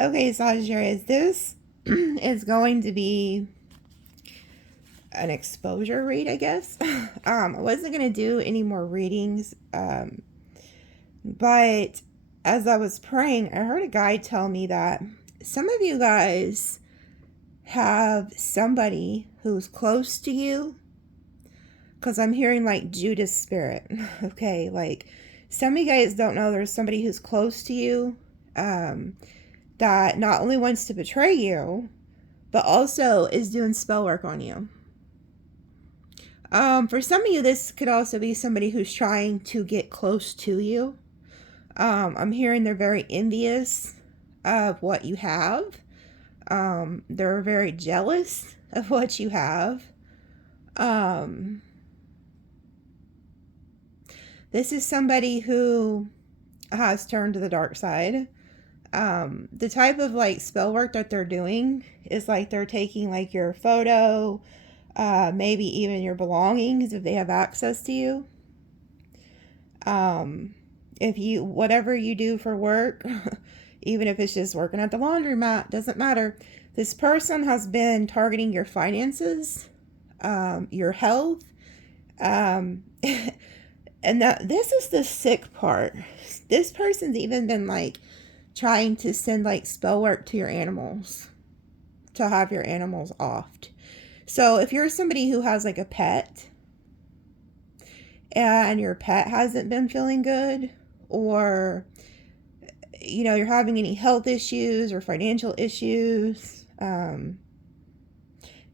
Okay, Sagittarius, this is going to be an exposure read, I guess. I wasn't going to do any more readings, but as I was praying, I heard a guide tell me that some of you guys have somebody who's close to you, because I'm hearing like Judas spirit. Okay, like some of you guys don't know there's somebody who's close to you that not only wants to betray you, but also is doing spell work on you. For some of you, this could also be somebody who's trying to get close to you. I'm hearing they're very envious of what you have. They're very jealous of what you have. This is somebody who has turned to the dark side. The type of like spell work that they're doing is like they're taking like your photo, maybe even your belongings if they have access to you. If you, whatever you do for work, even if it's just working at the laundromat, doesn't matter. This person has been targeting your finances, your health, and this is the sick part. This person's even been like trying to send like spell work to your animals, to have your animals offed. So if you're somebody who has like a pet and your pet hasn't been feeling good, or you know, you're having any health issues or financial issues,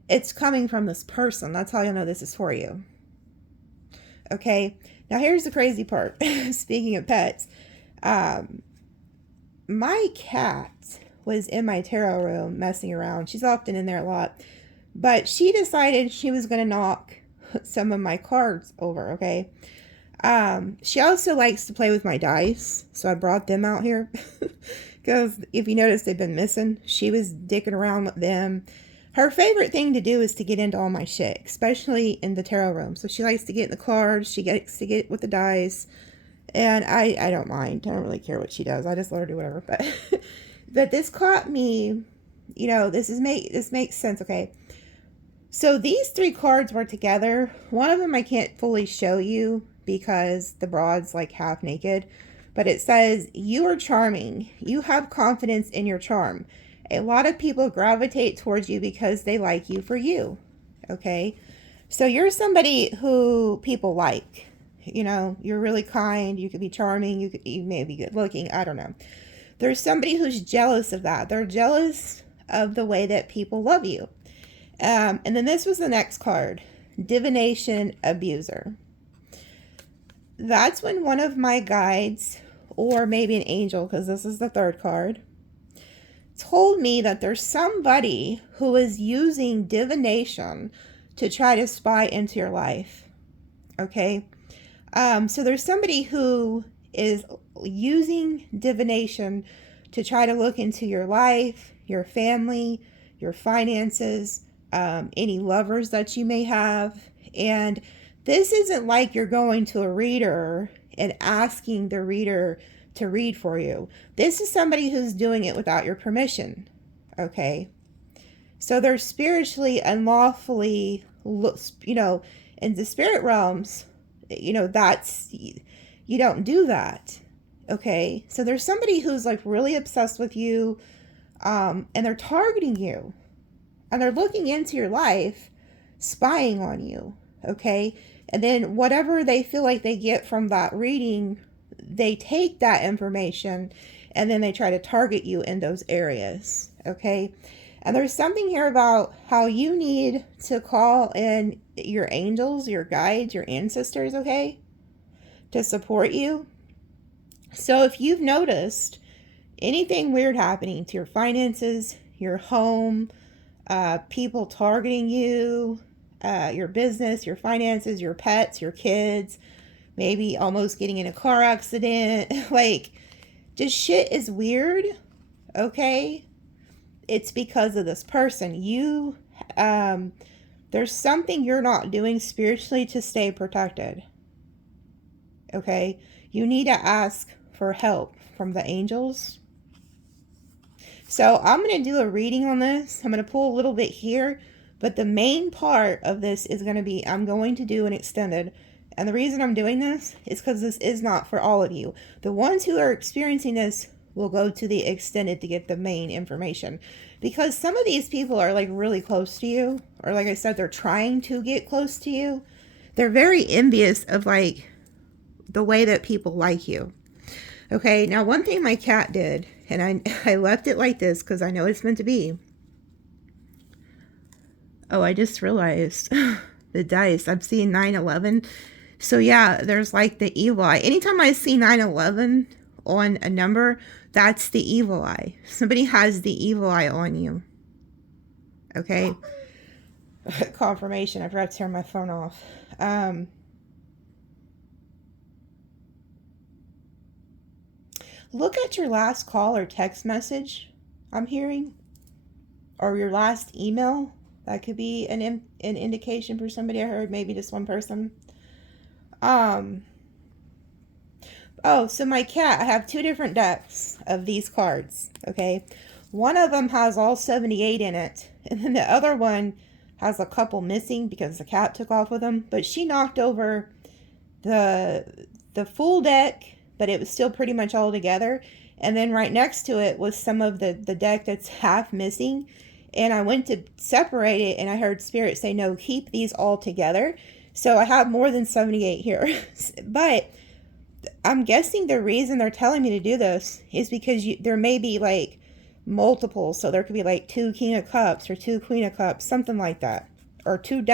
it's coming from this person. That's how you'll know this is for you. Okay, now here's the crazy part. Speaking of pets, my cat was in my tarot room messing around. She's often in there a lot, but she decided she was going to knock some of my cards over. Okay, she also likes to play with my dice, so I brought them out here because if you notice, they've been missing. She was dicking around with them. Her favorite thing to do is to get into all my shit, especially in the tarot room. So she likes to get in the cards, she gets to get with the dice, and I don't mind. I don't really care what she does. I just let her do whatever. But this caught me, you know, this makes sense. Okay, so these three cards were together. One of them I can't fully show you because the broad's like half naked, but it says, you are charming. You have confidence in your charm. A lot of people gravitate towards you because they like you for you. Okay, so you're somebody who people like. You know, you're really kind. You could be charming. You may be good looking. I don't know. There's somebody who's jealous of that. They're jealous of the way that people love you. And then this was the next card, Divination Abuser. That's when one of my guides, or maybe an angel, because this is the third card, told me that there's somebody who is using divination to try to spy into your life. Okay, so there's somebody who is using divination to try to look into your life, your family, your finances, any lovers that you may have. And this isn't like you're going to a reader and asking the reader to read for you. This is somebody who's doing it without your permission. Okay, so they're spiritually unlawfully, you know, in the spirit realms, you know, that's, you don't do that. Okay, so there's somebody who's like really obsessed with you, and they're targeting you, and they're looking into your life, spying on you. Okay, and then whatever they feel like they get from that reading, they take that information and then they try to target you in those areas. Okay, and there's something here about how you need to call in your angels, your guides, your ancestors, okay, to support you. So if you've noticed anything weird happening to your finances, your home, people targeting you, your business, your finances, your pets, your kids, maybe almost getting in a car accident, like just shit is weird, okay, it's because of this person. You, there's something you're not doing spiritually to stay protected. Okay, you need to ask for help from the angels. So I'm going to do a reading on this. I'm going to pull a little bit here, but the main part of this is going to be, I'm going to do an extended. And the reason I'm doing this is because this is not for all of you. The ones who are experiencing this will go to the extended to get the main information. Because some of these people are like really close to you. Or like I said, they're trying to get close to you. They're very envious of like the way that people like you. Okay, now one thing my cat did, and I left it like this because I know it's meant to be. Oh, I just realized the dice. I'm seeing 9/11. So yeah, there's like the evil eye. Anytime I see 9/11 on a number, that's the evil eye. Somebody has the evil eye on you. Okay. Confirmation. I forgot to turn my phone off. Look at your last call or text message I'm hearing. Or your last email. That could be an indication for somebody I heard. Maybe just one person. Oh, so my cat, I have two different decks of these cards, okay? One of them has all 78 in it, and then the other one has a couple missing because the cat took off with them, but she knocked over the full deck, but it was still pretty much all together, and then right next to it was some of the deck that's half missing, and I went to separate it, and I heard Spirit say, no, keep these all together. So I have more than 78 here, but I'm guessing the reason they're telling me to do this is because there may be like multiple. So there could be like 2 King of Cups or 2 Queen of Cups, something like that. Or 2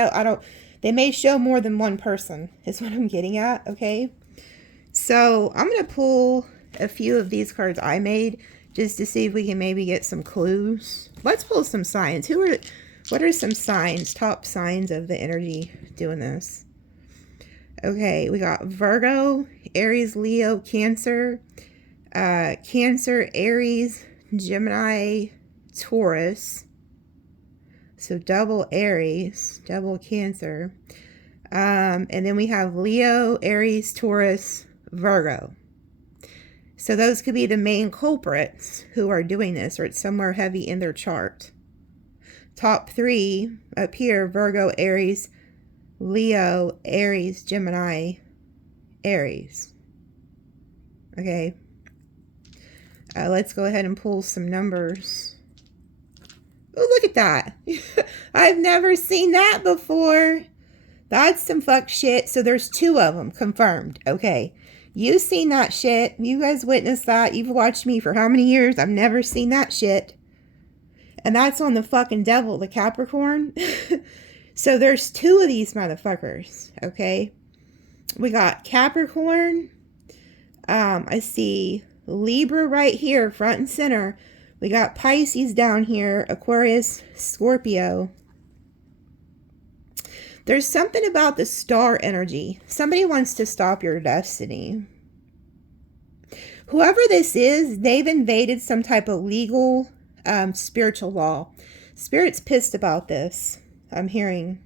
they may show more than one person is what I'm getting at. Okay. So I'm going to pull a few of these cards I made just to see if we can maybe get some clues. Let's pull some signs. What are some signs, top signs of the energy doing this? Okay, we got Virgo, Aries, Leo, Cancer, Cancer, Aries, Gemini, Taurus. So double Aries, double Cancer. And then we have Leo, Aries, Taurus, Virgo. So those could be the main culprits who are doing this, or it's somewhere heavy in their chart. Top 3 up here, Virgo, Aries, Leo, Aries, Gemini, Aries. Okay. Let's go ahead and pull some numbers. Oh, look at that. I've never seen that before. That's some fuck shit. So there's 2 of them confirmed. Okay. You've seen that shit. You guys witnessed that. You've watched me for how many years? I've never seen that shit. And that's on the fucking devil, the Capricorn. So there's 2 of these motherfuckers. Okay. We got Capricorn. I see Libra right here, front and center. We got Pisces down here. Aquarius, Scorpio. There's something about the star energy. Somebody wants to stop your destiny. Whoever this is, they've invaded some type of legal, spiritual law. Spirit's pissed about this. I'm hearing.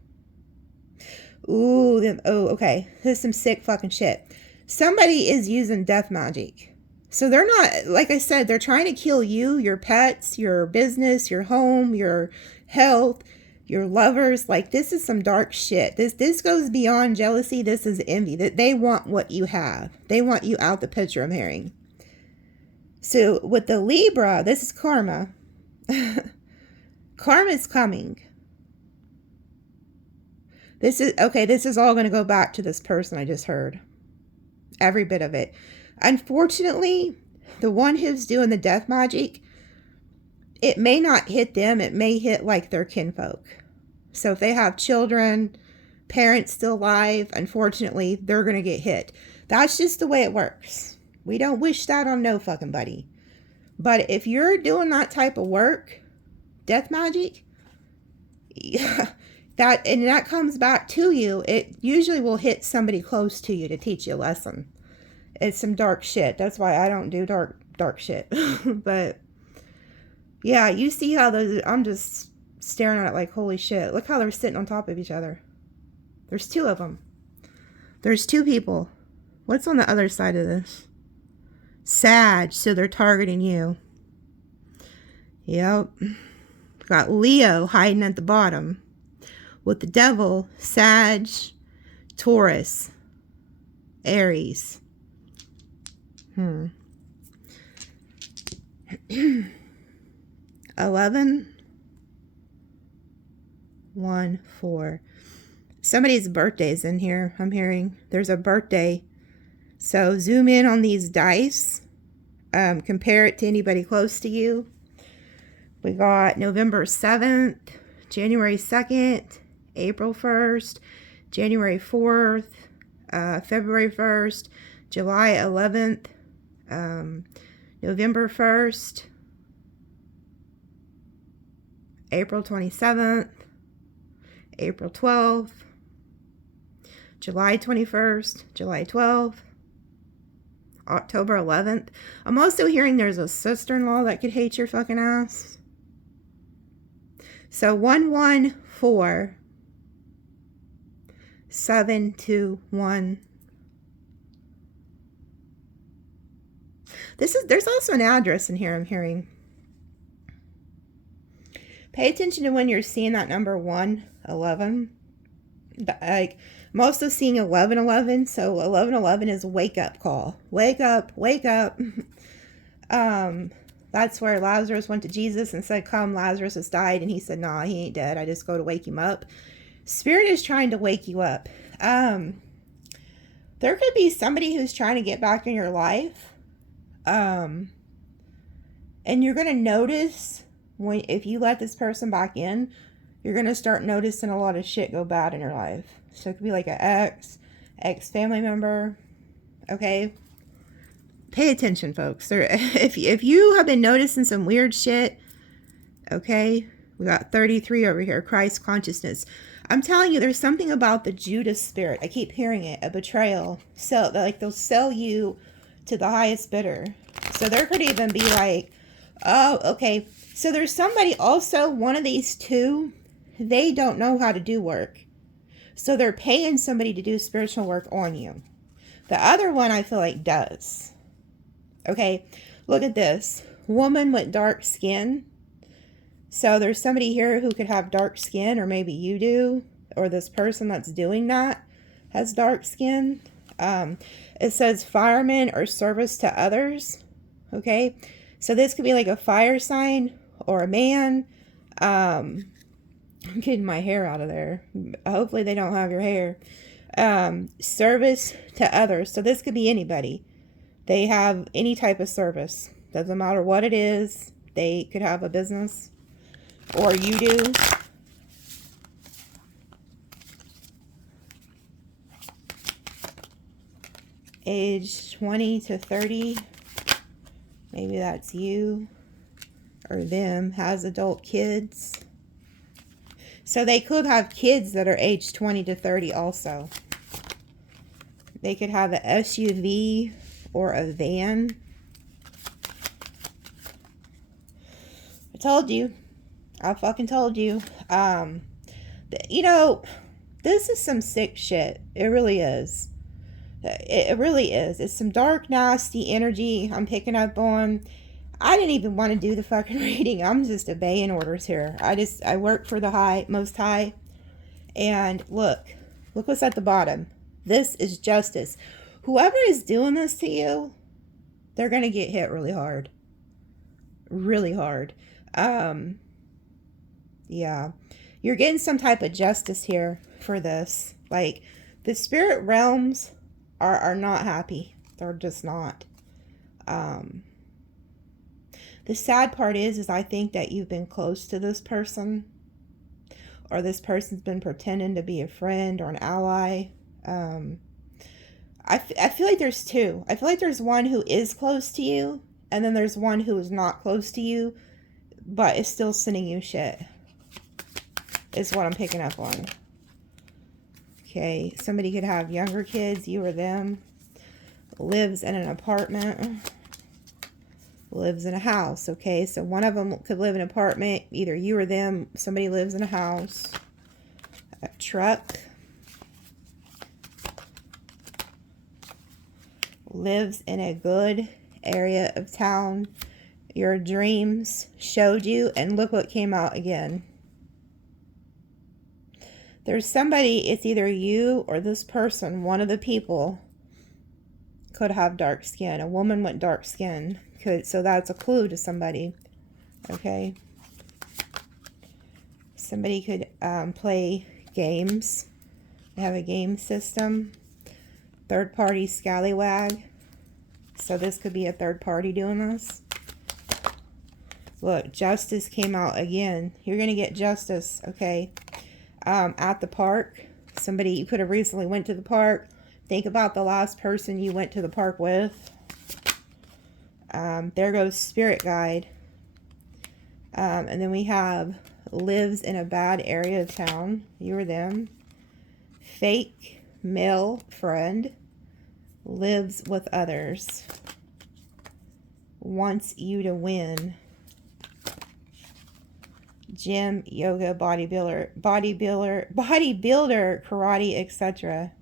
Ooh, oh, okay. This is some sick fucking shit. Somebody is using death magic. So they're not, like I said, they're trying to kill you, your pets, your business, your home, your health, your lovers. Like, this is some dark shit. This goes beyond jealousy. This is envy. That they want what you have. They want you out the picture, I'm hearing. So with the Libra, this is karma. Karma's coming. This is all going to go back to this person I just heard. Every bit of it. Unfortunately, the one who's doing the death magic, it may not hit them. It may hit like their kinfolk. So if they have children, parents still alive, unfortunately, they're going to get hit. That's just the way it works. We don't wish that on no fucking buddy. But if you're doing that type of work, death magic, that comes back to you, it usually will hit somebody close to you to teach you a lesson. It's some dark shit. That's why I don't do dark shit. But yeah, you see how those, I'm just staring at it like, holy shit. Look how they're sitting on top of each other. There's 2 of them. There's 2 people. What's on the other side of this? Sag, so they're targeting you. Yep. Got Leo hiding at the bottom. With the devil, Sag, Taurus, Aries. 11, 1, 4. Somebody's birthday's in here, I'm hearing. There's a birthday. So zoom in on these dice. Compare it to anybody close to you. We got November 7th, January 2nd, April 1st, January 4th, February 1st, July 11th, November 1st, April 27th, April 12th, July 21st, July 12th, October 11th. I'm also hearing there's a sister-in-law that could hate your fucking ass. So 114 721. There's also an address in here I'm hearing. Pay attention to when you're seeing that number 111. Like, I'm also seeing 1111. So 1111 is wake up call. Wake up, wake up. That's where Lazarus went to Jesus and said, come, Lazarus has died. And he said, nah, he ain't dead. I just go to wake him up. Spirit is trying to wake you up. There could be somebody who's trying to get back in your life. And you're going to notice if you let this person back in, you're going to start noticing a lot of shit go bad in your life. So it could be like an ex-family member. Okay. Pay attention, folks. If you have been noticing some weird shit, okay, we got 33 over here, Christ consciousness. I'm telling you, there's something about the Judas spirit. I keep hearing it, a betrayal. So, like, they'll sell you to the highest bidder. So there could even be like, oh, okay. So there's somebody also, one of these two, they don't know how to do work. So they're paying somebody to do spiritual work on you. The other one, I feel like, does. Okay, look at this. Woman with dark skin. So there's somebody here who could have dark skin, or maybe you do, or this person that's doing that has dark skin. It says fireman or service to others. Okay, so this could be like a fire sign or a man. I'm getting my hair out of there. Hopefully they don't have your hair. Service to others. So this could be anybody. They have any type of service. Doesn't matter what it is. They could have a business. Or you do. Age 20 to 30. Maybe that's you. Or them. Has adult kids. So they could have kids that are age 20 to 30 also. They could have an SUV or a van. I told you. I fucking told you. You know, this is some sick shit. It really is. It really is. It's some dark, nasty energy I'm picking up on. I didn't even want to do the fucking reading. I'm just obeying orders here. I work for the Most High. And look what's at the bottom. This is justice. Whoever is doing this to you, they're going to get hit really hard. Really hard. Yeah. You're getting some type of justice here for this. Like, the spirit realms are not happy. They're just not. The sad part is I think that you've been close to this person, or this person's been pretending to be a friend or an ally. I feel like there's two. I feel like there's one who is close to you, and then there's one who is not close to you, but is still sending you shit. Is what I'm picking up on. Okay, somebody could have younger kids, you or them. Lives in an apartment. Lives in a house, okay? So one of them could live in an apartment, either you or them. Somebody lives in a house. A truck. Lives in a good area of town. your dreams showed you, and look what came out again. There's somebody, it's either you or this person, one of the people could have dark skin. A woman with dark skin could, so that's a clue to somebody. Okay. Somebody could play games. They have a game system. Third party scallywag. So this could be a third party doing this. Look, justice came out again. You're going to get justice, okay? At the park. Somebody, you could have recently went to the park. Think about the last person you went to the park with. There goes spirit guide. And then we have lives in a bad area of town. You or them. Fake male friend. Lives with others. Wants you to win. Gym, yoga, bodybuilder, karate, etc.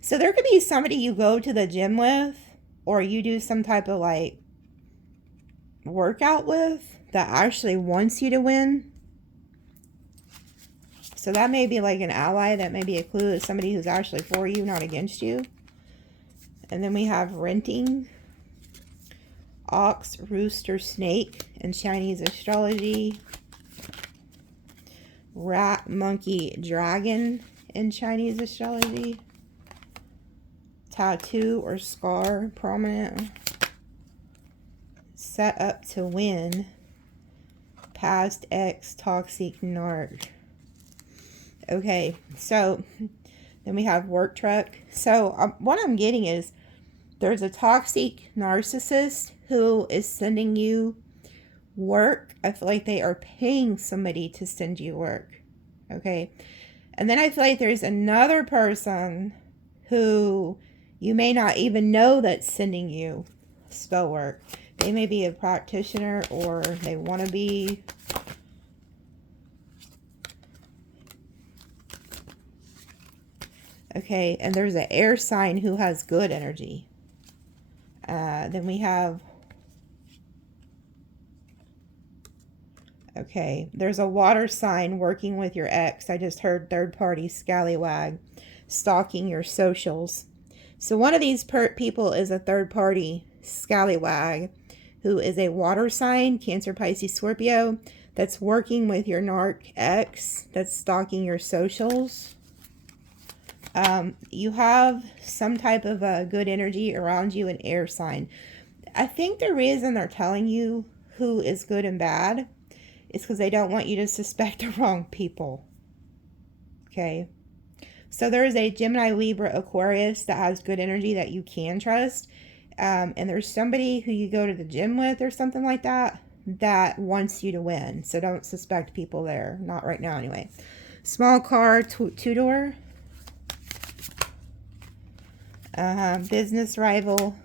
So there could be somebody you go to the gym with, or you do some type of like workout with that actually wants you to win. So that may be like an ally. That may be a clue to somebody who's actually for you, not against you. And then we have renting. Ox, rooster, snake in Chinese astrology. Rat, monkey, dragon in Chinese astrology. Tattoo or scar prominent. Set up to win. Past ex, toxic, narc. Okay, so then we have work truck. So what I'm getting is there's a toxic narcissist who is sending you work. I feel like they are paying somebody to send you work. Okay. And then I feel like there's another person who you may not even know that's sending you spell work. They may be a practitioner, or they want to be. Okay. And there's an air sign who has good energy. Then we have, okay, there's a water sign working with your ex. I just heard third party scallywag, stalking your socials. So one of these people is a third party scallywag who is a water sign, Cancer, Pisces, Scorpio, that's working with your narc ex, that's stalking your socials. You have some type of good energy around you, an air sign. I think the reason they're telling you who is good and bad is because they don't want you to suspect the wrong people. Okay. So there is a Gemini, Libra, Aquarius that has good energy that you can trust. And there's somebody who you go to the gym with or something like that that wants you to win. So don't suspect people there. Not right now anyway. Small car, two-door. Business rival,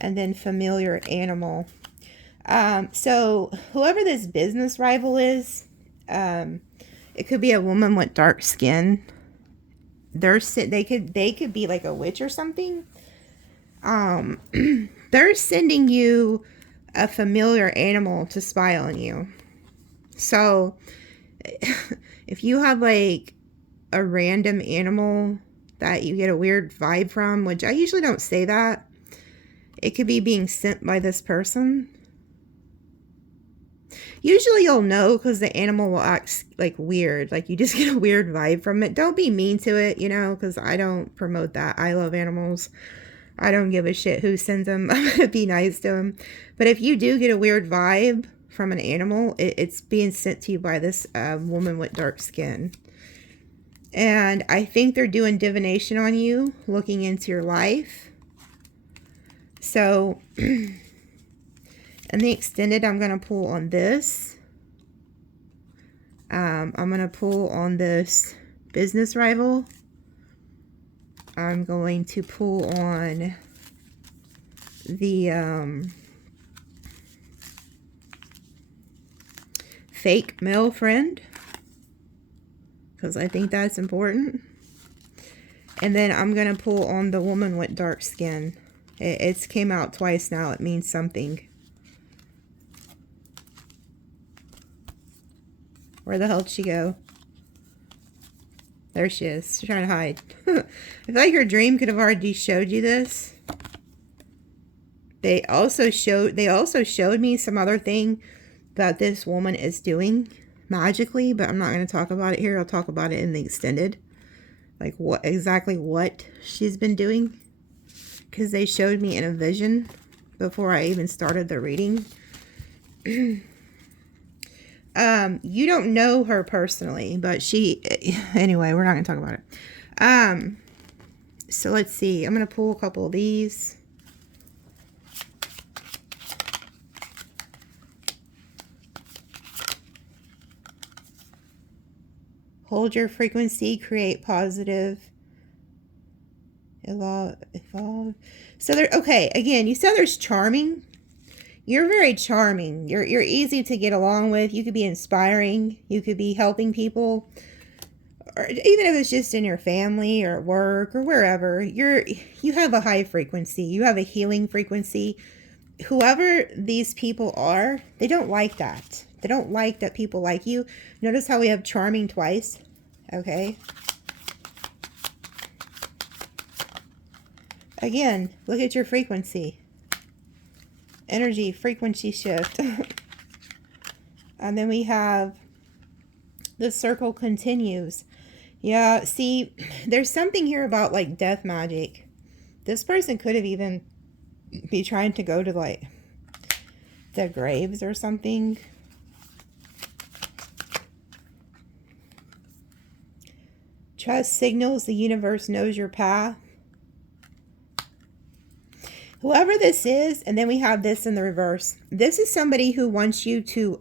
and then familiar animal. So whoever this business rival is, it could be a woman with dark skin. They could be like a witch or something. They're sending you a familiar animal to spy on you. So if you have like a random animal that you get a weird vibe from, which I usually don't say that, it could be being sent by this person. Usually you'll know because the animal will act like weird. Like you just get a weird vibe from it. Don't be mean to it, you know, because I don't promote that. I love animals. I don't give a shit who sends them. I'm going to be nice to them. But if you do get a weird vibe from an animal, it's being sent to you by this woman with dark skin. And I think they're doing divination on you, looking into your life. So, in the extended, I'm going to pull on this. I'm going to pull on this business rival. I'm going to pull on the fake male friend, because I think that's important. And then I'm going to pull on the woman with dark skin. It's came out twice now. It means something. Where the hell did she go? There she is. She's trying to hide. I feel like your dream could have already showed you this. They also showed me some other thing that this woman is doing magically, but I'm not going to talk about it here. I'll talk about it in the extended. Like exactly what she's been doing. Because they showed me in a vision before I even started the reading. You don't know her personally, but anyway, we're not going to talk about it. So let's see. I'm going to pull a couple of these. Hold your frequency, create positive. Evolve. So there, okay, again, you said there's charming. You're very charming. You're easy to get along with. You could be inspiring. You could be helping people. Or even if it's just in your family or work or wherever, you have a high frequency. You have a healing frequency. Whoever these people are, they don't like that. They don't like that people like you. Notice how we have charming twice. Okay. Again, look at your frequency. Energy, frequency shift. And then we have the circle continues. Yeah, see, there's something here about like death magic. This person could have even be trying to go to like the graves or something. Trust signals, the universe knows your path. Whoever this is, and then we have this in the reverse. This is somebody who wants you to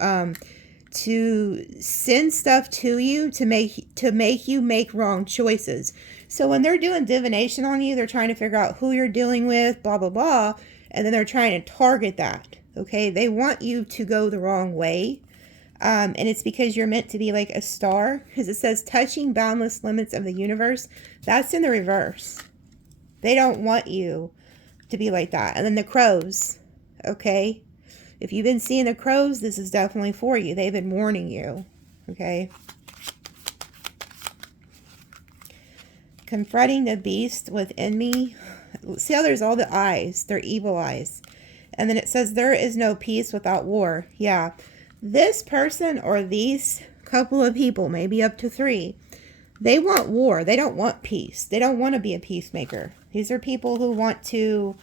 send stuff to you to make you make wrong choices. So when they're doing divination on you, they're trying to figure out who you're dealing with, blah, blah, blah. And then they're trying to target that. Okay. They want you to go the wrong way. And it's because you're meant to be like a star. Because it says touching boundless limits of the universe. That's in the reverse. They don't want you to be like that. And then the crows. Okay. If you've been seeing the crows, this is definitely for you. They've been warning you. Okay. Confronting the beast within me. See how there's all the eyes. They're evil eyes. And then it says there is no peace without war. Yeah. This person or these couple of people, maybe up to 3, they want war. They don't want peace. They don't want to be a peacemaker. These are people who want to,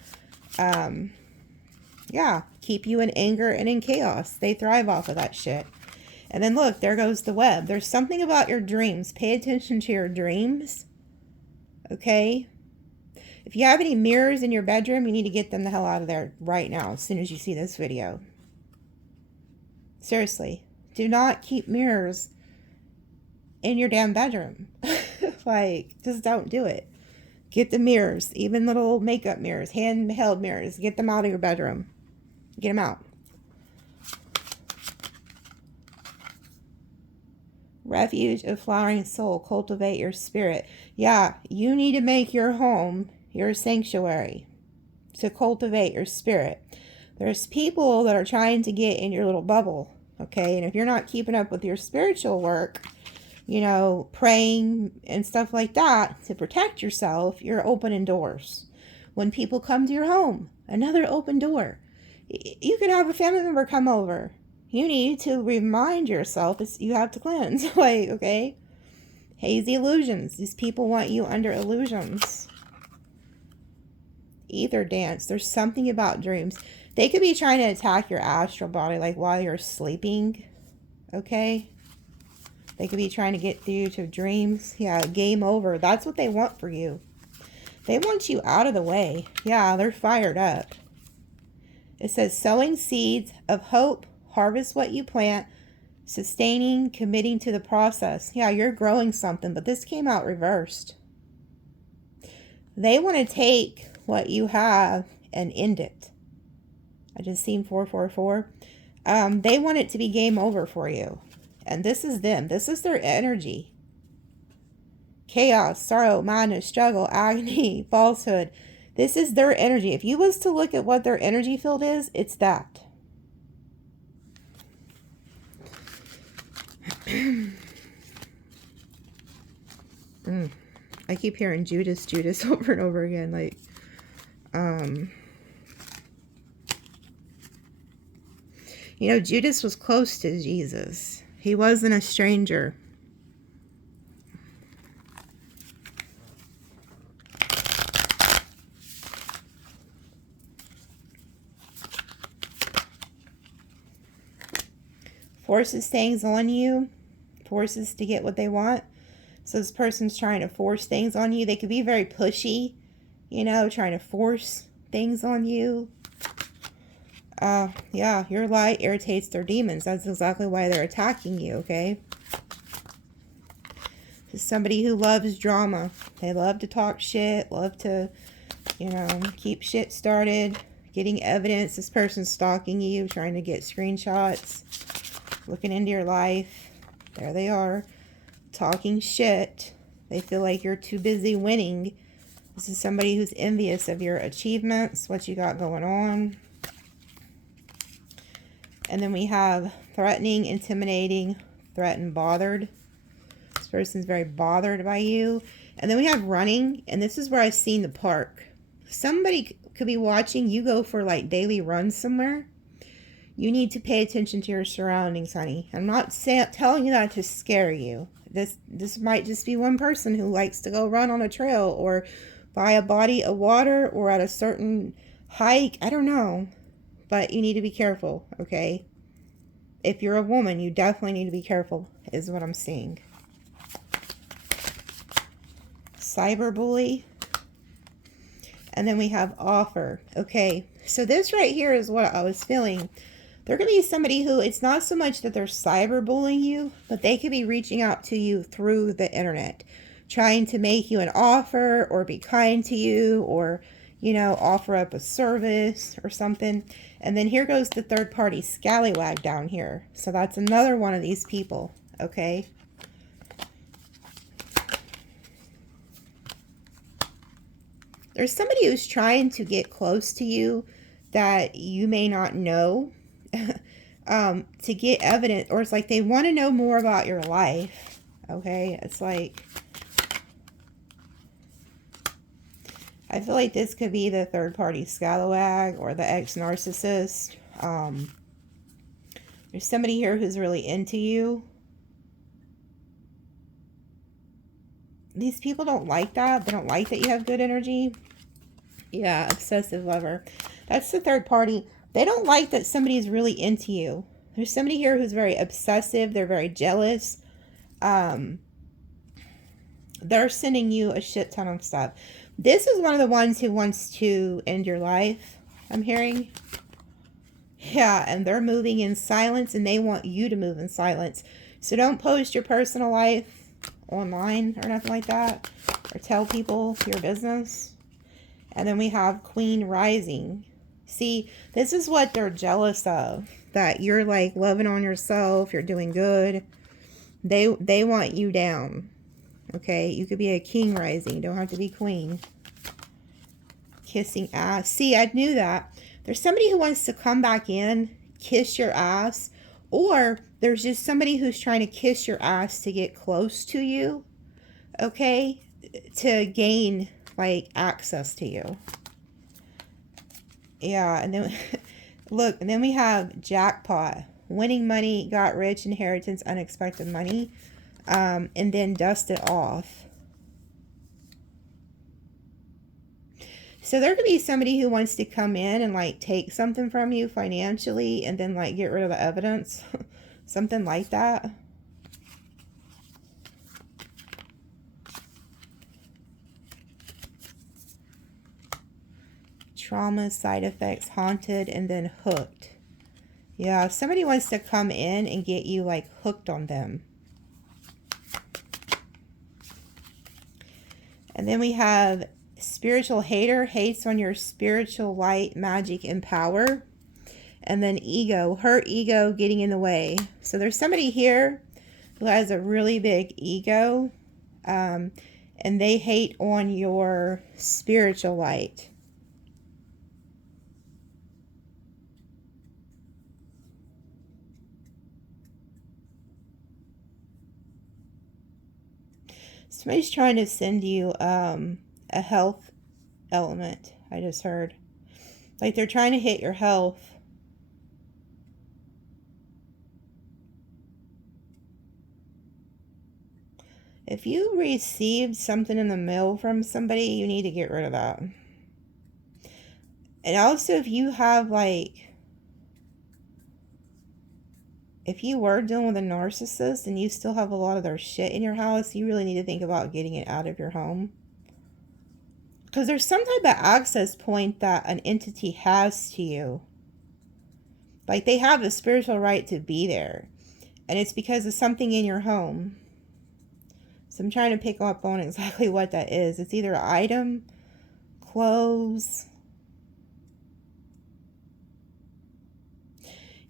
keep you in anger and in chaos. They thrive off of that shit. And then look, there goes the web. There's something about your dreams. Pay attention to your dreams. Okay? If you have any mirrors in your bedroom, you need to get them the hell out of there right now as soon as you see this video. Seriously. Do not keep mirrors in your damn bedroom. Like, just don't do it. Get the mirrors, even little makeup mirrors, handheld mirrors. Get them out of your bedroom. Get them out. Refuge of flowering soul. Cultivate your spirit. Yeah, you need to make your home your sanctuary to cultivate your spirit. There's people that are trying to get in your little bubble, okay? And if you're not keeping up with your spiritual work, you know, praying and stuff like that to protect yourself, you're opening doors. When people come to your home, another open door. You could have a family member come over. You need to remind yourself you have to cleanse. Like, okay? Hazy illusions. These people want you under illusions. Ether dance. There's something about dreams. They could be trying to attack your astral body, like while you're sleeping. Okay? They could be trying to get through to dreams. Yeah, game over. That's what they want for you. They want you out of the way. Yeah, they're fired up. It says sowing seeds of hope, harvest what you plant, sustaining, committing to the process. Yeah, you're growing something, but this came out reversed. They want to take what you have and end it. I just seen 444. They want it to be game over for you. And this is them. This is their energy. Chaos, sorrow, madness, struggle, agony, falsehood. This is their energy. If you was to look at what their energy field is, it's that. I keep hearing Judas, Judas over and over again. Like, you know, Judas was close to Jesus. He wasn't a stranger. Forces things on you. Forces to get what they want. So this person's trying to force things on you. They could be very pushy, you know, trying to force things on you. Yeah, your light irritates their demons. That's exactly why they're attacking you, okay? It's somebody who loves drama. They love to talk shit, love to, you know, keep shit started, getting evidence. This person's stalking you, trying to get screenshots, looking into your life. There they are, talking shit. They feel like you're too busy winning. This is somebody who's envious of your achievements, what you got going on. And then we have threatening, intimidating, threatened, bothered. This person's very bothered by you. And then we have running, and this is where I've seen the park. Somebody could be watching you go for like daily runs somewhere. You need to pay attention to your surroundings, honey. I'm not telling you that to scare you. This might just be one person who likes to go run on a trail or by a body of water or at a certain hike. I don't know. But you need to be careful, okay? If you're a woman, you definitely need to be careful, is what I'm seeing. Cyberbully. And then we have offer. Okay, so this right here is what I was feeling. They're going to be somebody who, it's not so much that they're cyberbullying you, but they could be reaching out to you through the internet, trying to make you an offer or be kind to you or, you know, offer up a service or something. And then here goes the third party scallywag down here. So that's another one of these people, okay? There's somebody who's trying to get close to you that you may not know to get evidence, or it's like they want to know more about your life, okay? It's like, I feel like this could be the third party scallywag or the ex-narcissist. There's somebody here who's really into you. These people don't like that. They don't like that you have good energy. Yeah, obsessive lover. That's the third party. They don't like that somebody's really into you. There's somebody here who's very obsessive. They're very jealous. They're sending you a shit ton of stuff. This is one of the ones who wants to end your life, I'm hearing. Yeah, and they're moving in silence, and they want you to move in silence. So don't post your personal life online or nothing like that, or tell people your business. And then we have Queen Rising. See, this is what they're jealous of, that you're like loving on yourself, you're doing good. They want you down. Okay, you could be a king rising, you don't have to be queen. Kissing ass. See, I knew that. There's somebody who wants to come back in, kiss your ass, or there's just somebody who's trying to kiss your ass to get close to you, okay, to gain like access to you. Yeah, and then look, and then we have jackpot, winning money, got rich, inheritance, unexpected money, and then dust it off. So there could be somebody who wants to come in and like take something from you financially and then like get rid of the evidence. Something like that. Trauma, side effects, haunted, and then hooked. Yeah, somebody wants to come in and get you like hooked on them. And then we have spiritual hater, hates on your spiritual light, magic, and power. And then ego, her ego getting in the way. So there's somebody here who has a really big ego, and they hate on your spiritual light. Somebody's trying to send you a health element, I just heard. Like they're trying to hit your health. If you received something in the mail from somebody, you need to get rid of that. And also if you have like, if you were dealing with a narcissist and you still have a lot of their shit in your house, you really need to think about getting it out of your home. Because there's some type of access point that an entity has to you. Like they have the spiritual right to be there. And it's because of something in your home. So I'm trying to pick up on exactly what that is. It's either an item, clothes.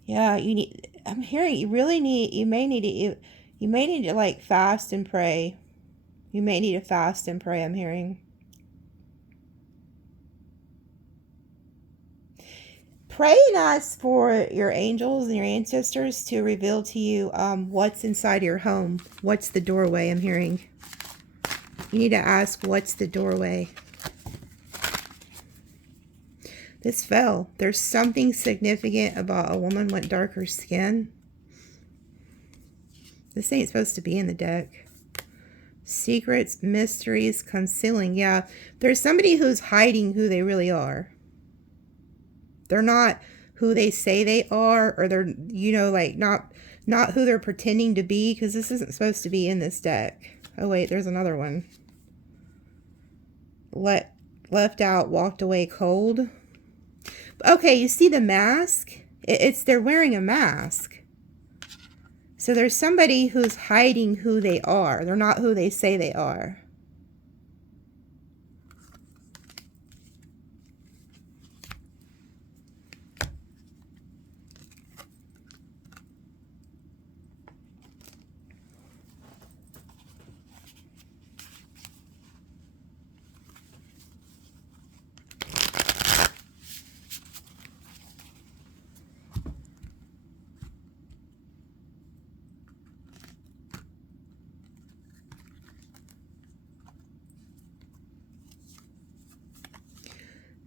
Yeah, you need, I'm hearing you really need, you may need to like fast and pray. You may need to fast and pray, I'm hearing. Pray and ask for your angels and your ancestors to reveal to you what's inside your home. What's the doorway, I'm hearing. You need to ask, what's the doorway? This fell. There's something significant about a woman with darker skin. This ain't supposed to be in the deck. Secrets, mysteries, concealing. Yeah, there's somebody who's hiding who they really are. They're not who they say they are, or they're, you know, like not who they're pretending to be, because this isn't supposed to be in this deck. Oh wait, there's another one. Left out, walked away cold. Okay, you see the mask? They're wearing a mask. So there's somebody who's hiding who they are. They're not who they say they are.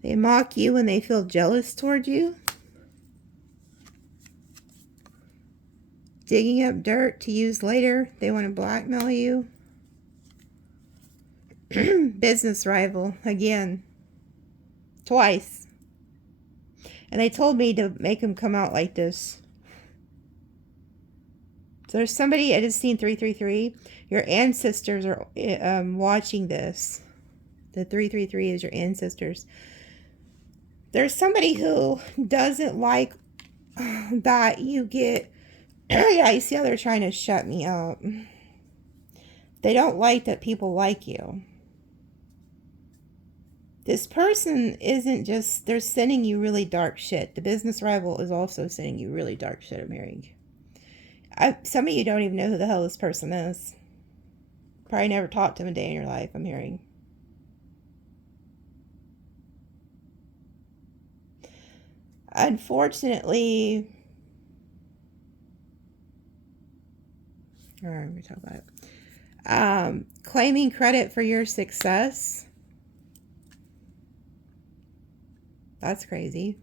They mock you when they feel jealous toward you. Digging up dirt to use later. They want to blackmail you. Business rival. Again. Twice. And they told me to make him come out like this. So there's somebody, I just seen 333. Your ancestors are watching this. The 333 is your ancestors. There's somebody who doesn't like that you get... Yeah, you see how they're trying to shut me up. They don't like that people like you. This person isn't just... They're sending you really dark shit. The business rival is also sending you really dark shit, I'm hearing. Some of you don't even know who the hell this person is. Probably never talked to him a day in your life, I'm hearing. Unfortunately, all right, we're talking about it. Claiming credit for your success. That's crazy.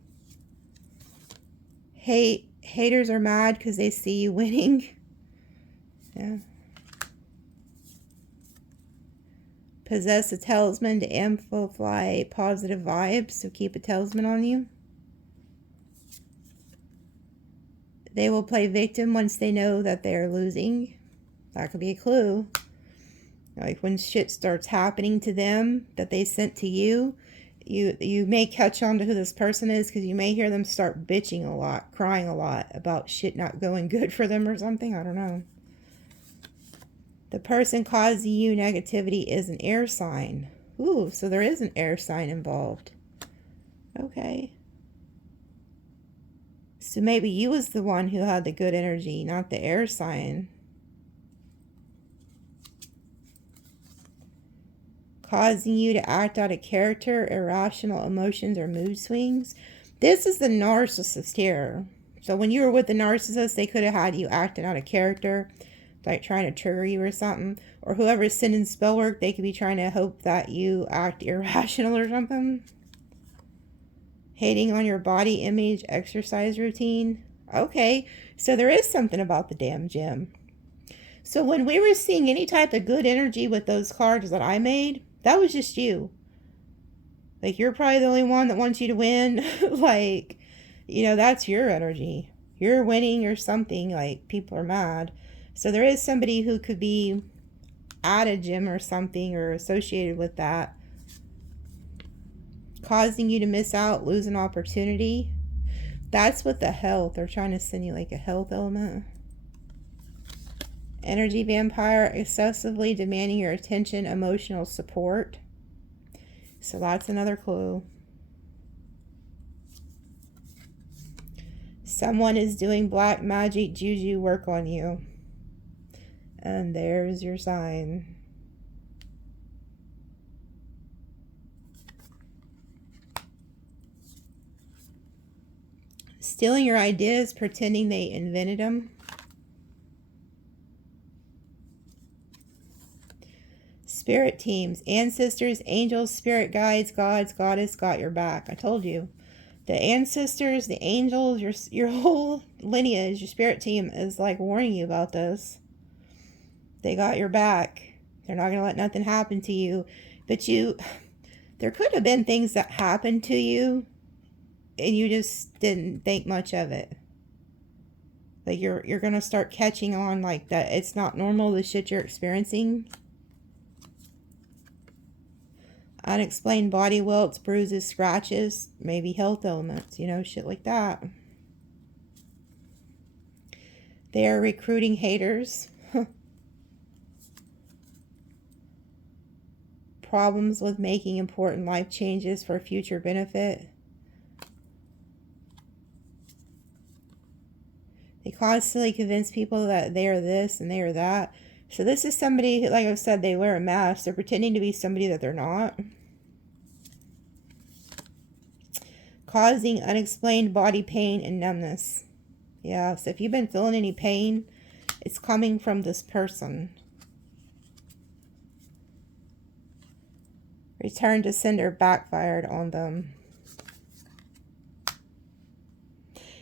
Haters are mad because they see you winning. Yeah. Possess a talisman to amplify positive vibes, so keep a talisman on you. They will play victim once they know that they're losing. That could be a clue. Like when shit starts happening to them that they sent to you, you may catch on to who this person is, because you may hear them start bitching a lot, crying a lot about shit not going good for them or something. I don't know. The person causing you negativity is an air sign. Ooh, so there is an air sign involved. Okay. So maybe you was the one who had the good energy, not the air sign. Causing you to act out of character, irrational emotions, or mood swings. This is the narcissist here. So when you were with the narcissist, they could have had you acting out of character, like trying to trigger you or something. Or whoever's sending spell work, they could be trying to hope that you act irrational or something. Hating on your body image, exercise routine. Okay, so there is something about the damn gym. So when we were seeing any type of good energy with those cards that I made, that was just you. Like, you're probably the only one that wants you to win. Like, you know, that's your energy. You're winning or something. Like, people are mad. So there is somebody who could be at a gym or something or associated with that, causing you to miss out, lose an opportunity. That's what the health. They're trying to send you like a health element. Energy vampire, excessively demanding your attention, emotional support. So that's another clue. Someone is doing black magic juju work on you. And there's your sign. Stealing your ideas, pretending they invented them. Spirit teams, ancestors, angels, spirit guides, gods, goddess got your back. I told you. The ancestors, the angels, your whole lineage, your spirit team is like warning you about this. They got your back. They're not going to let nothing happen to you. But there could have been things that happened to you and you just didn't think much of it. Like you're going to start catching on like that. It's not normal, the shit you're experiencing. Unexplained body welts, bruises, scratches, maybe health elements, you know, shit like that. They are recruiting haters. Problems with making important life changes for future benefit. They constantly convince people that they are this and they are that. So this is somebody, like I said, they wear a mask. They're pretending to be somebody that they're not. Causing unexplained body pain and numbness. Yeah, so if you've been feeling any pain, it's coming from this person. Return to sender backfired on them.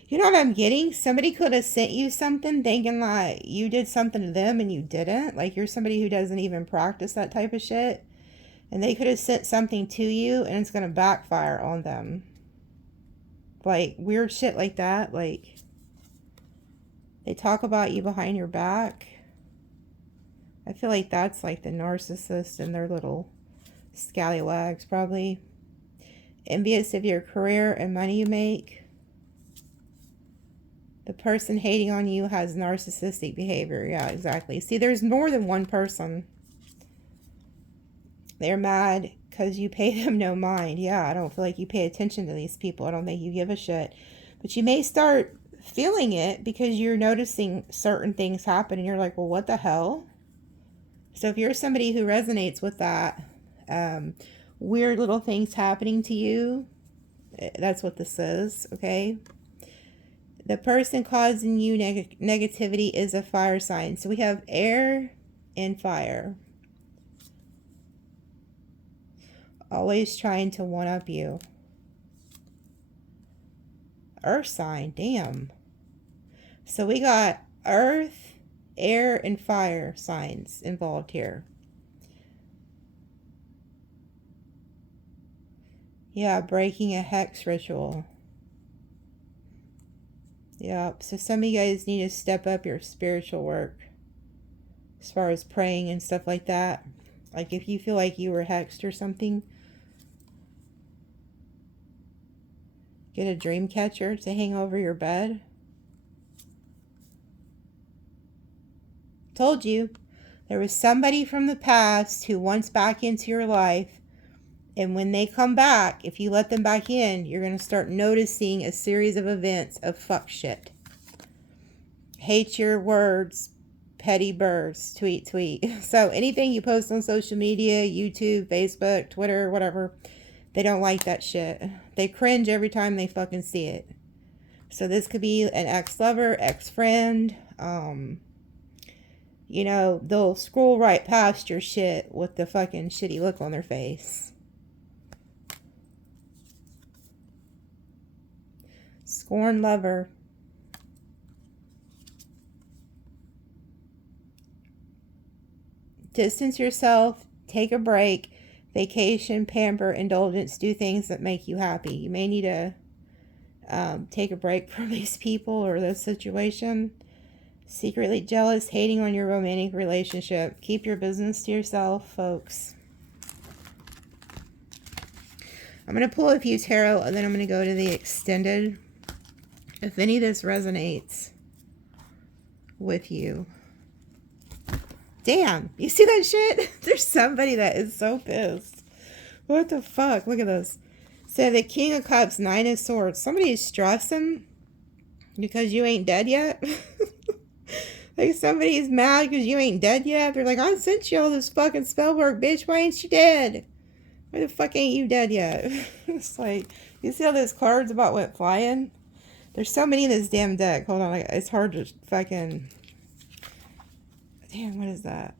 You know what I'm getting? Somebody could have sent you something thinking like you did something to them and you didn't. Like you're somebody who doesn't even practice that type of shit. And they could have sent something to you and it's going to backfire on them. Like weird shit like that. Like they talk about you behind your back. I feel like that's like the narcissist and their little scallywags probably. Envious of your career and money you make. The person hating on you has narcissistic behavior. Yeah, exactly. See, there's more than one person. They're mad because you pay them no mind. Yeah, I don't feel like you pay attention to these people. I don't think you give a shit. But you may start feeling it because you're noticing certain things happen and you're like, well, what the hell? So if you're somebody who resonates with that, weird little things happening to you, that's what this is, okay? The person causing you negativity is a fire sign. So we have air and fire. Always trying to one-up you. Earth sign, damn. So we got earth, air, and fire signs involved here. Yeah, breaking a hex ritual. Yep, so some of you guys need to step up your spiritual work as far as praying and stuff like that. Like if you feel like you were hexed or something, get a dream catcher to hang over your bed. Told you, there was somebody from the past who wants back into your life. And when they come back, if you let them back in, you're going to start noticing a series of events of fuck shit. Hate your words, petty birds, tweet. So anything you post on social media, YouTube, Facebook, Twitter, whatever, they don't like that shit. They cringe every time they fucking see it. So this could be an ex-lover, ex-friend. you know, they'll scroll right past your shit with the fucking shitty look on their face. Scorn lover. Distance yourself, take a break, vacation, pamper, indulgence, do things that make you happy. You may need to take a break from these people or this situation. Secretly jealous, hating on your romantic relationship. Keep your business to yourself, folks. I'm going to pull a few tarot and then I'm going to go to the extended. If any of this resonates with you. Damn, you see that shit? There's somebody that is so pissed. What the fuck? Look at this. So the King of Cups, Nine of Swords. Somebody is stressing because you ain't dead yet. Like somebody's mad because you ain't dead yet. They're like, I sent you all this fucking spell work, bitch. Why ain't you dead? Why the fuck ain't you dead yet? It's like, you see all those cards about went flying? There's so many in this damn deck. Hold on, it's hard to fucking... Damn, what is that?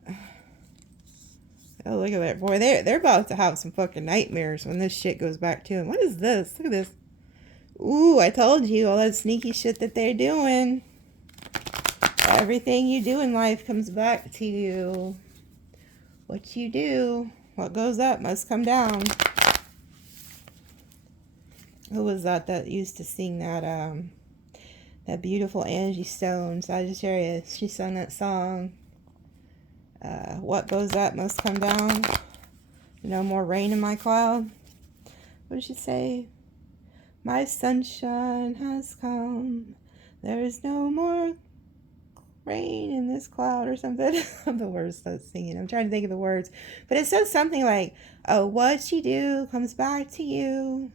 Oh, look at that. Boy, they're about to have some fucking nightmares when this shit goes back to them. What is this? Look at this. Ooh, I told you, all that sneaky shit that they're doing. Everything you do in life comes back to you. What you do, what goes up must come down. Who was that used to sing that beautiful Angie Stone, Sagittarius? She sung that song. What goes up must come down. No more rain in my cloud. What did she say? My sunshine has come. There's no more rain in this cloud or something. The words not singing. I'm trying to think of the words. But it says something like, oh, what you do comes back to you.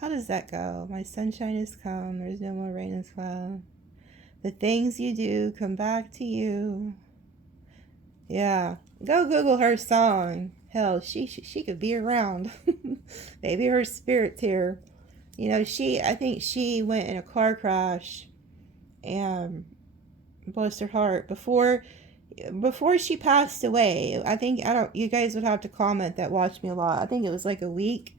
How does that go? My sunshine has come. There's no more rain in this cloud. The things you do come back to you. Yeah. Go Google her song. Hell, she could be around. Maybe her spirit's here. You know, I think she went in a car crash and bless her heart before she passed away. You guys would have to comment that watch me a lot. I think it was like a week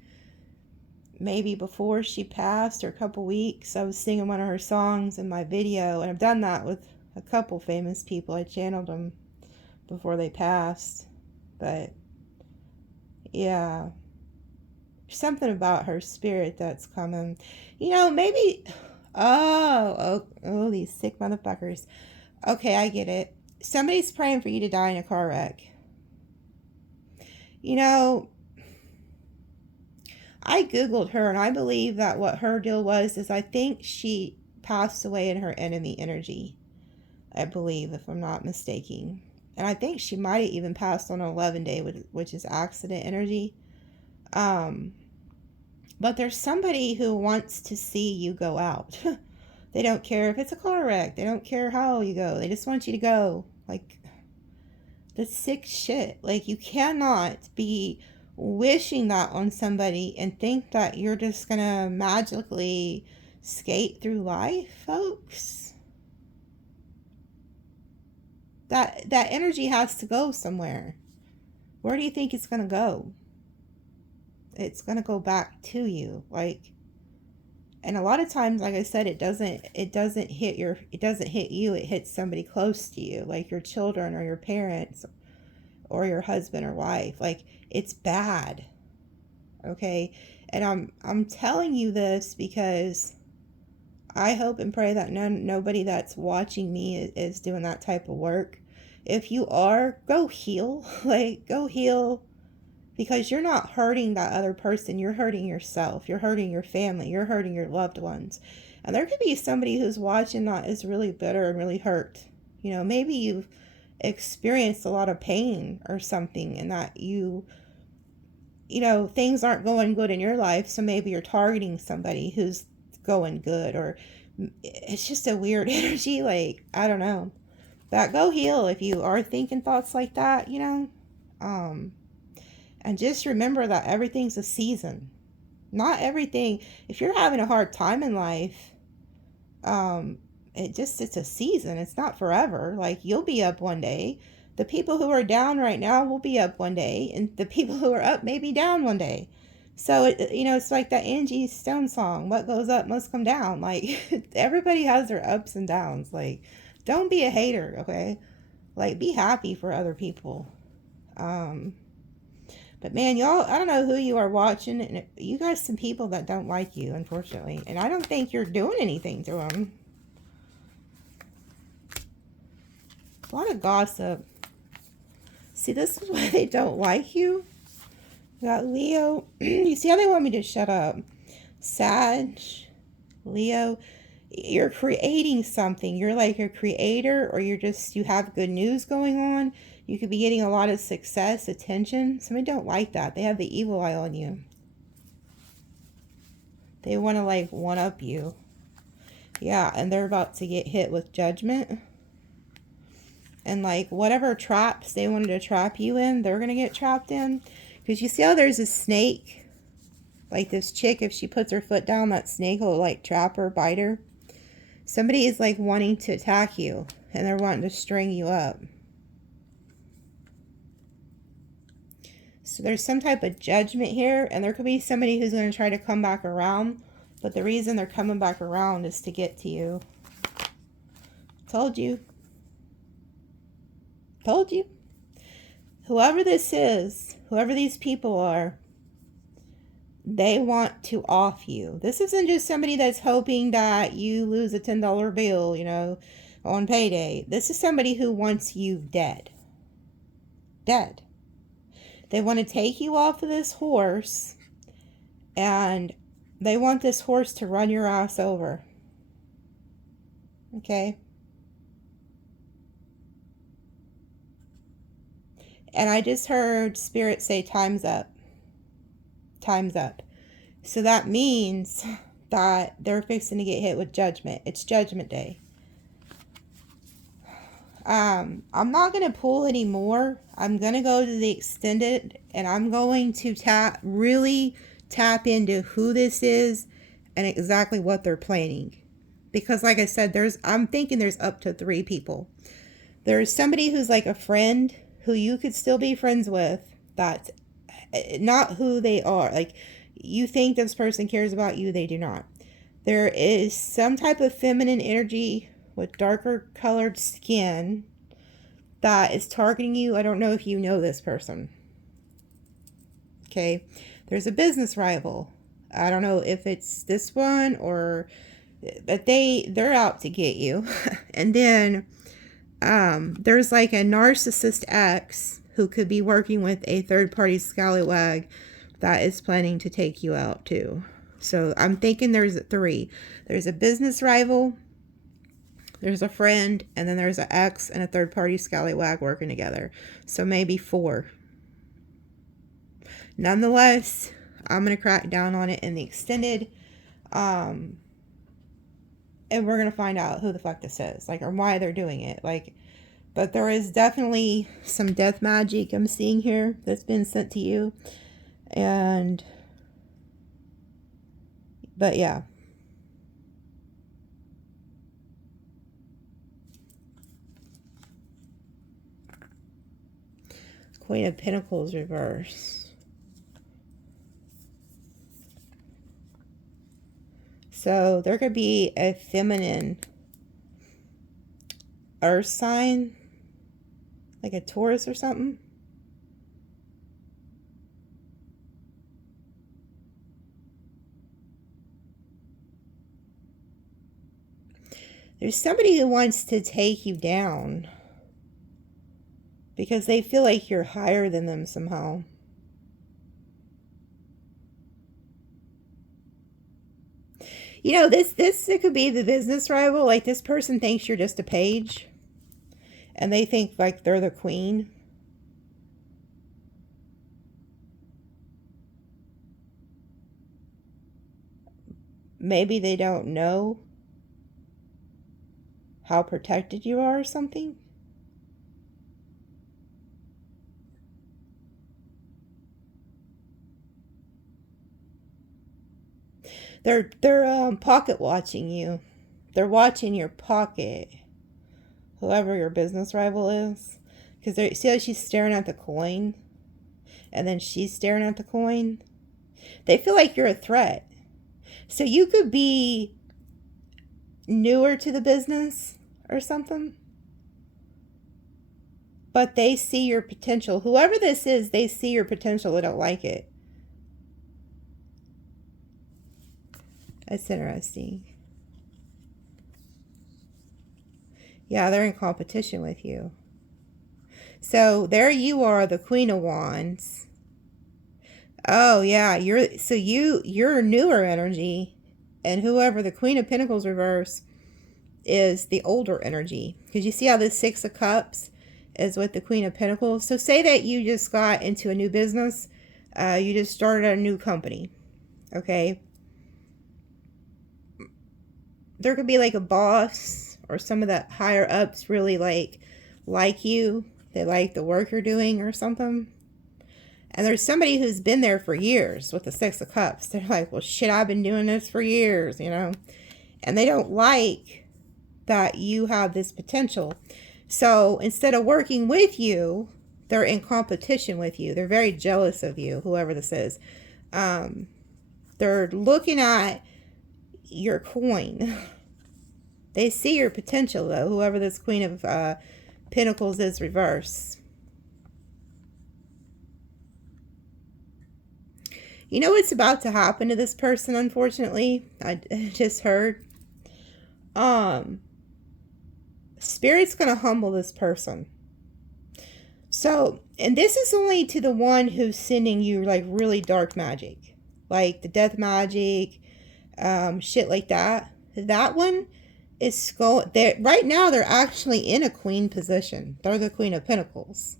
maybe before she passed, or a couple weeks. I was singing one of her songs in my video, and I've done that with a couple famous people. I channeled them before they passed. But yeah, something about her spirit that's coming. You know, maybe oh these sick motherfuckers. Okay, I get it. Somebody's praying for you to die in a car wreck. You know, I Googled her, and I believe that what her deal was is I think she passed away in her enemy energy. I believe, if I'm not mistaken. And I think she might have even passed on an 11 day, which is accident energy. But there's somebody who wants to see you go out. They don't care if it's a car wreck. They don't care how you go. They just want you to go. Like, that's sick shit. Like, you cannot be wishing that on somebody and think that you're just gonna magically skate through life, folks. That energy has to go somewhere. Where do you think it's gonna go? It's gonna go back to you. Like, and a lot of times, like I said, it doesn't hit you, it hits somebody close to you, like your children or your parents or your husband or wife. Like, it's bad. Okay? And I'm telling you this because I hope and pray that nobody that's watching me is doing that type of work. If you are, go heal. Like, go heal. Because you're not hurting that other person. You're hurting yourself. You're hurting your family. You're hurting your loved ones. And there could be somebody who's watching that is really bitter and really hurt. You know, maybe you've experienced a lot of pain or something, and that you know, things aren't going good in your life. So maybe you're targeting somebody who's going good, or it's just a weird energy. Like, I don't know. But go heal if you are thinking thoughts like that, you know. And just remember that everything's a season. Not everything. If you're having a hard time in life, it's a season. It's not forever. Like, you'll be up one day. The people who are down right now will be up one day, and the people who are up may be down one day. So, it's like that Angie Stone song, what goes up must come down. Like, everybody has their ups and downs. Like, don't be a hater, okay? Like, be happy for other people. But man, y'all, I don't know who you are watching, and you got some people that don't like you, unfortunately. And I don't think you're doing anything to them. A lot of gossip. See, this is why they don't like you. We got Leo. You see how they want me to shut up? Sag, Leo. You're creating something. You're like a creator, or you have good news going on. You could be getting a lot of success, attention. Somebody don't like that. They have the evil eye on you. They want to like one-up you. Yeah, and they're about to get hit with judgment. And like whatever traps they wanted to trap you in, they're going to get trapped in. Because you see how there's a snake? Like this chick, if she puts her foot down, that snake will like trap her, bite her. Somebody is like wanting to attack you, and they're wanting to string you up. So there's some type of judgment here, and there could be somebody who's going to try to come back around, but the reason they're coming back around is to get to you. Told you. Told you. Whoever this is, whoever these people are, they want to off you. This isn't just somebody that's hoping that you lose a $10 bill, on payday. This is somebody who wants you dead. Dead. They want to take you off of this horse, and they want this horse to run your ass over. Okay? And I just heard Spirit say, time's up. Time's up. So that means that they're fixing to get hit with judgment. It's Judgment Day. I'm not going to pull anymore. I'm going to go to the extended, and I'm going to really tap into who this is and exactly what they're planning. Because like I said, I'm thinking there's up to 3 people. There's somebody who's like a friend who you could still be friends with. That's not who they are. Like, you think this person cares about you, they do not. There is some type of feminine energy with darker colored skin that is targeting you. I don't know if you know this person. Okay. There's a business rival. I don't know if it's this one but they're out to get you. And then there's like a narcissist ex who could be working with a third-party scallywag that is planning to take you out too. So I'm thinking there's 3. There's a business rival, there's a friend, and then there's an ex and a third-party scallywag working together. So maybe 4. Nonetheless, I'm going to crack down on it in the extended. And we're going to find out who the fuck this is. Like, or why they're doing it. Like, but there is definitely some death magic I'm seeing here that's been sent to you. But yeah. Queen of Pentacles reverse. So there could be a feminine earth sign, like a Taurus or something. There's somebody who wants to take you down because they feel like you're higher than them somehow. This it could be the business rival. Like, this person thinks you're just a page, and they think like they're the queen. Maybe they don't know how protected you are or something. They're pocket watching you. They're watching your pocket. Whoever your business rival is. Because see how she's staring at the coin? And then she's staring at the coin? They feel like you're a threat. So you could be newer to the business or something. But they see your potential. Whoever this is, they see your potential. They don't like it. That's interesting. Yeah, they're in competition with you. So there you are, the Queen of Wands. Oh yeah, you're newer energy, and whoever the Queen of Pentacles reverse is the older energy. Because you see how this Six of Cups is with the Queen of Pentacles. So say that you just got into a new business, you just started a new company, okay? There could be like a boss or some of the higher ups really like you. They like the work you're doing or something. And there's somebody who's been there for years with the Six of Cups. They're like, well, shit, I've been doing this for years, you know. And they don't like that you have this potential. So instead of working with you, they're in competition with you. They're very jealous of you, whoever this is. They're looking at your coin. They see your potential, though, whoever this Queen of Pentacles is reverse. You know what's about to happen to this person, unfortunately? I just heard. Spirit's going to humble this person. So, and this is only to the one who's sending you like really dark magic. Like the death magic, shit like that. That one is right now they're actually in a queen position. They're the Queen of Pentacles.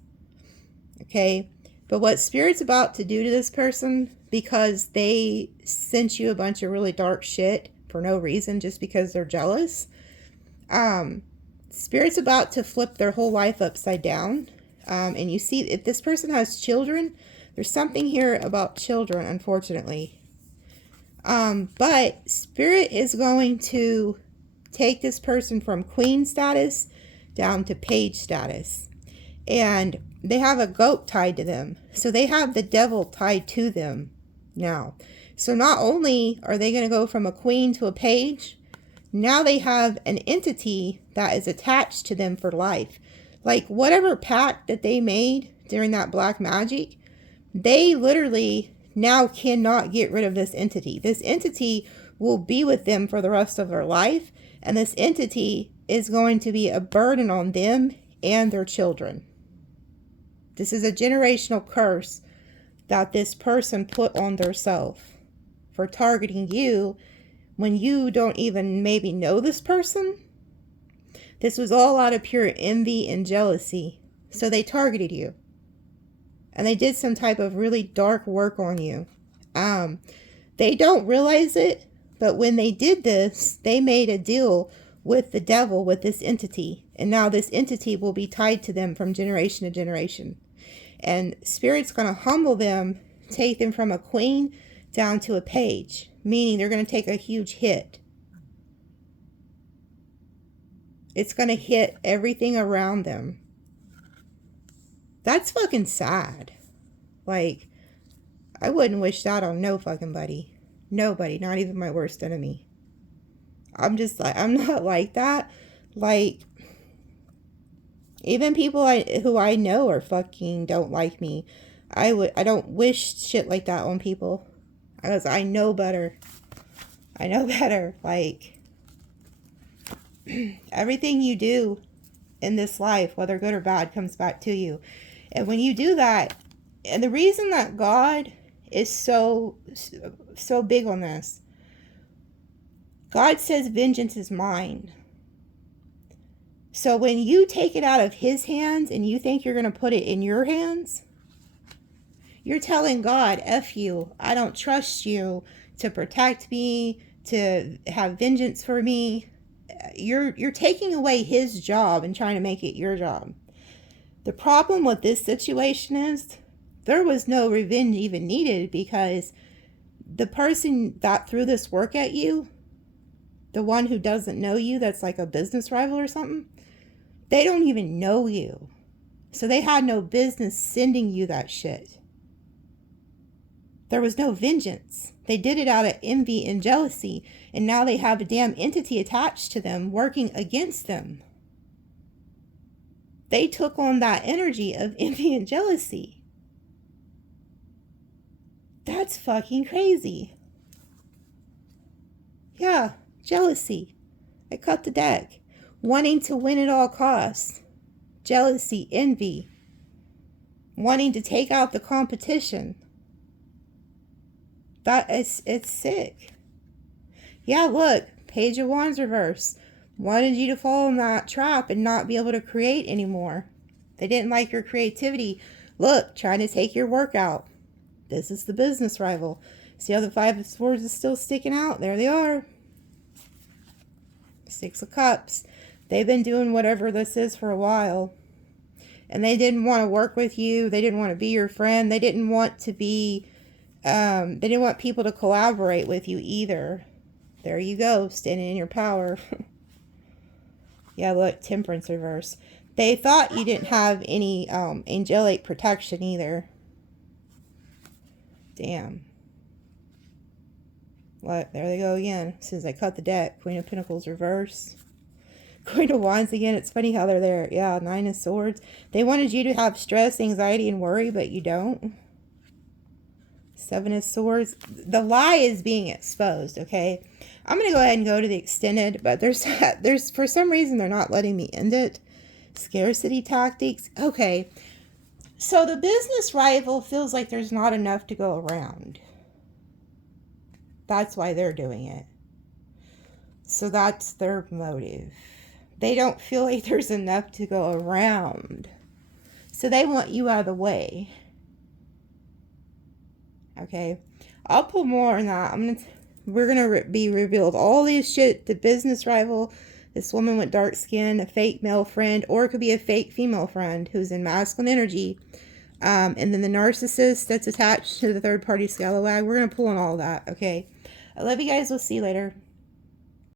Okay? But what Spirit's about to do to this person, because they sent you a bunch of really dark shit for no reason, just because they're jealous, Spirit's about to flip their whole life upside down. And you see, if this person has children, there's something here about children, unfortunately. But Spirit is going to take this person from queen status down to page status. And they have a goat tied to them. So they have the devil tied to them now. So not only are they going to go from a queen to a page, now they have an entity that is attached to them for life. Like whatever pact that they made during that black magic, they literally now cannot get rid of this entity. This entity will be with them for the rest of their life. And this entity is going to be a burden on them and their children. This is a generational curse that this person put on themselves for targeting you when you don't even maybe know this person. This was all out of pure envy and jealousy. So they targeted you. And they did some type of really dark work on you. They don't realize it, but when they did this, they made a deal with the devil, with this entity. And now this entity will be tied to them from generation to generation. And Spirit's going to humble them, take them from a queen down to a page, meaning they're going to take a huge hit. It's going to hit everything around them. That's fucking sad. Like, I wouldn't wish that on no fucking buddy. Nobody, not even my worst enemy. I'm just like, I'm not like that. Like, even people who I know are fucking don't like me. I don't wish shit like that on people. Because I know better. I know better. Like, everything you do in this life, whether good or bad, comes back to you. And when you do that, and the reason that God is so big on this, God says vengeance is mine. So when you take it out of his hands and you think you're going to put it in your hands, you're telling God, F you, I don't trust you to protect me, to have vengeance for me. You're taking away his job and trying to make it your job. The problem with this situation is there was no revenge even needed, because the person that threw this work at you, The one who doesn't know you, that's like a business rival or something. They don't even know you. So they had no business sending you that shit. There was no vengeance. They did it out of envy and jealousy. And now they have a damn entity attached to them working against them. They took on that energy of envy and jealousy. That's fucking crazy. Yeah, jealousy. I cut the deck. Wanting to win at all costs. Jealousy, envy. Wanting to take out the competition. It's sick. Yeah, look, Page of Wands reverse. Wanted you to fall in that trap and not be able to create anymore. They didn't like your creativity. Look, trying to take your work out. This is the business rival. See how the Five of Swords is still sticking out? There they are. Six of Cups. They've been doing whatever this is for a while. And they didn't want to work with you. They didn't want to be your friend. They didn't want to be... they didn't want people to collaborate with you either. There you go, standing in your power. Yeah, look, Temperance reverse. They thought you didn't have any angelic protection either. Damn. What? There they go again. As soon as I cut the deck. Queen of Pentacles reverse. Queen of Wands again. It's funny how they're there. Yeah, Nine of Swords. They wanted you to have stress, anxiety, and worry, but you don't. Seven of Swords. The lie is being exposed, okay? I'm going to go ahead and go to the extended, but there's for some reason they're not letting me end it. Scarcity tactics. Okay. So the business rival feels like there's not enough to go around. That's why they're doing it. So that's their motive. They don't feel like there's enough to go around. So they want you out of the way. Okay. I'll pull more on that. We're going to be revealed all these shit. The business rival, this woman with dark skin, a fake male friend, or it could be a fake female friend who's in masculine energy. And then the narcissist that's attached to the third party scalawag. We're going to pull on all that. Okay. I love you guys. We'll see you later.